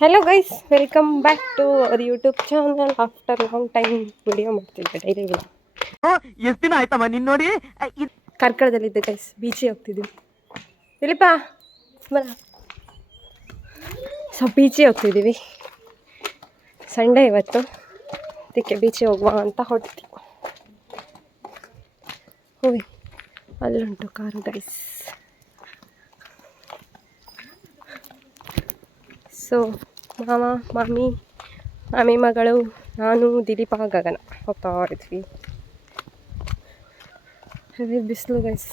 Hello guys, welcome back to our YouTube channel. After long time video ಮಾಡ್ತಿದ್ದೆ, daily video. ಎಷ್ಟು ದಿನ ಆಯ್ತಮ್ಮ ನೀನು ನೋಡಿ. ಕಾರ್ಕಳದಲ್ಲಿದ್ದೆ ಗೈಸ್, ಬೀಚಿಗೆ ಹೋಗ್ತಿದ್ದೀವಿ. ಇಲ್ಲಪ್ಪ ಬರ. ಸೊ ಬೀಚಿಗೆ ಹೋಗ್ತಿದ್ದೀವಿ, ಸಂಡೇ ಇವತ್ತು, ಅದಕ್ಕೆ ಬೀಚಿಗೆ ಹೋಗುವ ಅಂತ ಹೊಡ್ತೀವಿ. ಹೋಯ್ ಅಲ್ಲುಂಟು ಕಾರು ಗೈಸ್. ಸೊ ಮಾಮ, ಮಾಮಿ ಮಗಳು, ನಾನು, ದಿಲೀಪ, ಗಗನ ಹೋಗ್ತಾ ಇದ್ವಿ. ಅದೇ ಬಿಸಿಲು ಗೈಸ್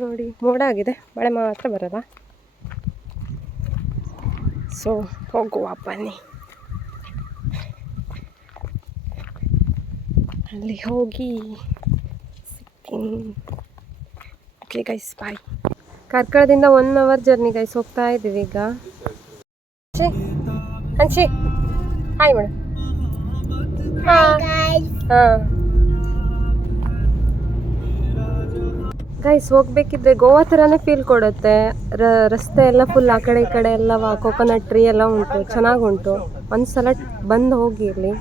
ನೋಡಿ, ಮೋಡ ಆಗಿದೆ, ಮಳೆ ಮಾತ್ರ ಬರಲ್ಲ. ಸೊ ಹೋಗುವ ಬನ್ನಿ. ಅಲ್ಲಿ ಹೋಗಿ ಸಿಗ್ತೀನಿ. ಓಕೆ ಗೈಸ್, ಬಾಯ್. ಕಾರ್ಕಳದಿಂದ 1 hour ಜರ್ನಿ ಗೈಸ್, ಹೋಗ್ತಾ ಇದ್ದೀವಿ ಈಗ. ಹಂಚಿ ಹಾಯ್ ಮೇಡಮ್. ಹಾಂ ಗೈಸ್, ಹೋಗ್ಬೇಕಿದ್ರೆ ಗೋವಾ ಥರನೇ ಫೀಲ್ ಕೊಡುತ್ತೆ. ರಸ್ತೆ ಎಲ್ಲ ಫುಲ್ ಆ ಕಡೆ ಈ ಕಡೆ ಎಲ್ಲ ಕೋಕೋನಟ್ ಟ್ರೀ ಎಲ್ಲ ಉಂಟು, ಚೆನ್ನಾಗುಂಟು. ಒಂದು ಸಲ ಬಂದು ಹೋಗಿ ಇಲ್ಲಿ.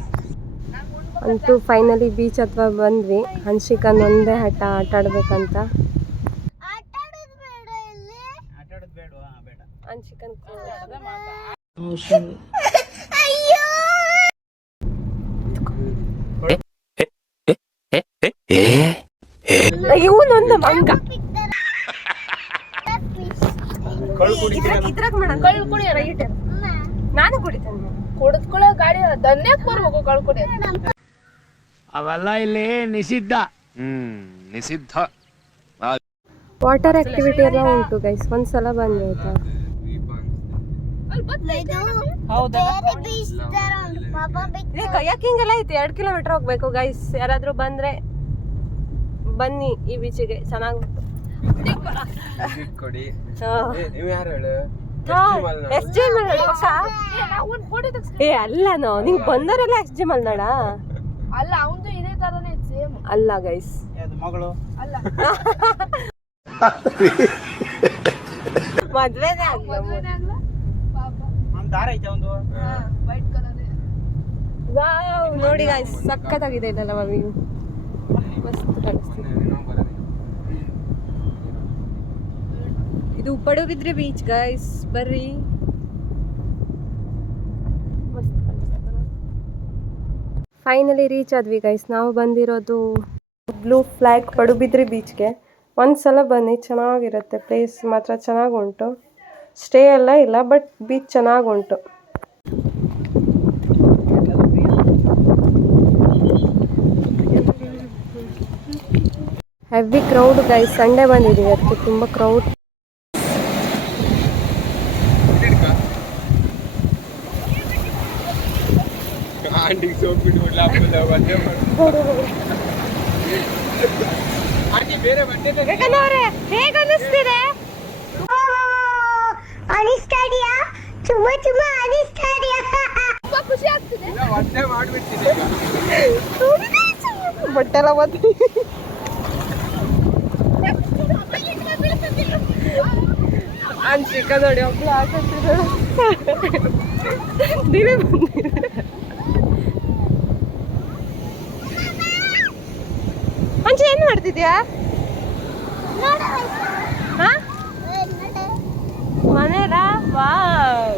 ಅಂತೂ ಫೈನಲಿ ಬೀಚ್ ಹತ್ರ ಬಂದ್ವಿ. ಹನ್ಶಿಕನ್ ಒಂದೇ ಆಟ ಆಡ್ಬೇಕಂತ. ಇವನೊಂದು ಮಂಗ ನಾನು ಕುಡಿತೇನೆ. ಕುಡಿದ್ಕೊಳ್ಳೋ ಗಾಡಿ ದನ್ಯಾಕ್ ಬರ್ಬೇಕು ಕಳ್ಕೊಡಿ. ಅವೆಲ್ಲ ಇಲ್ಲಿ ನಿಷಿದ್ಧ. ನಿಷಿದ್ಧ. ವಾಟರ್ ಆಕ್ಟಿವಿಟಿ ಎಲ್ಲ ಉಂಟು ಗೈಸ್, ಒಂದ್ಸಲ ಬಂದು ಆಯ್ತಾ. ಕಯಾಕಿಂಗ್ ಎಲ್ಲ ಐತಿ. 2 kilometer ಹೋಗ್ಬೇಕು ಗೈಸ್. ಯಾರಾದ್ರೂ ಬಂದ್ರೆ ಬನ್ನಿ ಈ ಬೀಚಿಗೆ, ಚೆನ್ನಾಗುಂಟು. ಏ ಅಲ್ಲ, ನಿಂಗೆ ಬಂದವರೆಲ್ಲ SG ಮಲ್ನಾಡ ಅಲ್ಲ, ಅವಂದು ಇದೇ ತರನೇ ಸೇಮ್. ಅಲ್ಲ ಗೈಸ್, ಮಗಳು ಅಲ್ಲ ಮದ್ವೆನೇ ಆಗ್ಲ. ದಾರ ಐತೆ ಒಂದು ವೈಟ್ ಕಲರ್. ವಾವ್, ನೋಡಿ ಗೈಸ್, ಸಕ್ಕತ್ತಾಗಿದೆ ಇದೆಲ್ಲ ವ್ಯೂ, ಮಸ್ತ್ ಕಾಣಿಸ್ತಿದೆ. ಇದು ಪಡುಬಿದ್ರೆ ಬೀಚ್ ಗೈಸ್, ಬರ್ರಿ. ಮಸ್ತ್ ಕಾಣಿಸ್ತದೆ. ಫೈನಲಿ ರೀಚ್ ಆದ್ವಿ ಗೈಸ್. ನಾವು ಬಂದಿರೋದು ಬ್ಲೂ ಫ್ಲಾಗ್ ಪಡುಬಿದ್ರೆ ಬೀಚ್ಗೆ. ಒಂದ್ಸಲ ಬನ್ನಿ, ಚೆನ್ನಾಗಿರುತ್ತೆ. ಪ್ಲೇಸ್ ಮಾತ್ರ ಚೆನ್ನಾಗುಂಟು. ಸ್ಟೇ ಎಲ್ಲ ಇಲ್ಲ, ಬಟ್ ಬೀಚ್ ಚೆನ್ನಾಗುಂಟು. ಹೆವಿ ಕ್ರೌಡ್ ಗೈಸ್, ಸಂಡೇ ಬಂದಿದ್ದೀವಿ, ಅದಕ್ಕೆ ತುಂಬ ಕ್ರೌಡ್. ಹೇಗೆ ಅನ್ನಿಸ್ತಿದೆ? ಖುಷಿ ಆಗ್ತಿದೆ. ಬಟ್ಟೆಲ್ಲ ಮತ್ತೆ ಅನ್ಸಿಕ ನೋಡಿ, ಒಬ್ಳು ಹಾಕತ್ತಿದ್ದಾಳೆ. ದಿನ ಬಂದಿದೆ. ಅಂಚೆ ಏನು ಮಾಡ್ತಿದ್ಯಾ? ಮನೇಲ ವಾವ್.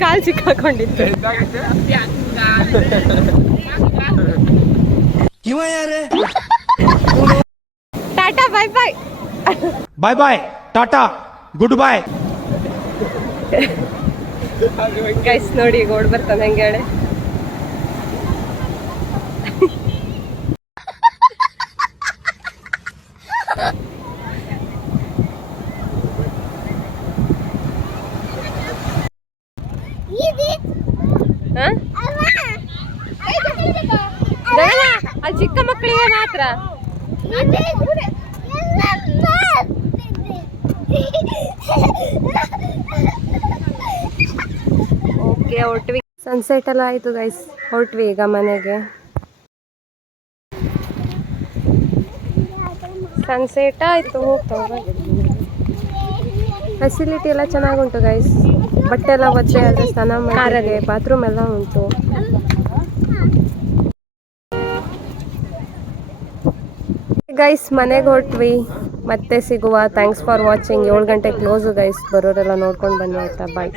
ಕಾಲ್ ಸಿಕ್ಕಾಕೊಂಡಿತ್ತು. ಇವ ಯಾರೇ? ಟಾಟಾ ಬಾಯ್ ಬಾಯ್. ಬಾಯ್ ಬಾಯ್, ಟಾಟಾ, ಗುಡ್ ಬಾಯ್. ಗೈಸ್ ನೋಡಿ, ಈಗ ಓಡ್ ಬರ್ತಾನೆ ಹೆಂಗೆ ಹೇಳಿ. ಅಲ್ಲಿ ಚಿಕ್ಕ ಮಕ್ಕಳಿಗೆ ಮಾತ್ರ. ಓಕೆ ಹೊರಟ್ವಿ. ಸನ್ಸೆಟ್ ಎಲ್ಲ ಆಯಿತು ಗೈಸ್, ಹೊರಟ್ವಿ ಈಗ ಮನೆಗೆ. ಸನ್ಸೆಟ್ ಆಯಿತು, ಹೋಗ್ತಾವೆ. ಫೆಸಿಲಿಟಿ ಎಲ್ಲ ಚೆನ್ನಾಗುಂಟು ಗೈಸ್. ಬಟ್ಟೆ ಎಲ್ಲ ಒದ್ದೆ ಆದರೆ ಸ್ನಾನ ಮಾಡೋಕ್ಕೆ ಬಾತ್ರೂಮ್ ಎಲ್ಲ ಉಂಟು. ಗೈಸ್ ಮನೆಗೆ ಹೊರಟ್ವಿ, ಮತ್ತೆ ಸಿಗುವ. Thanks for watching. 7 ಗಂಟೆ ಕ್ಲೋಸು ಗೈಸ್, ಬರೋರೆಲ್ಲ ನೋಡ್ಕೊಂಡು ಬನ್ನಿ ಆಯಿತಾ. ಬಾಯ್.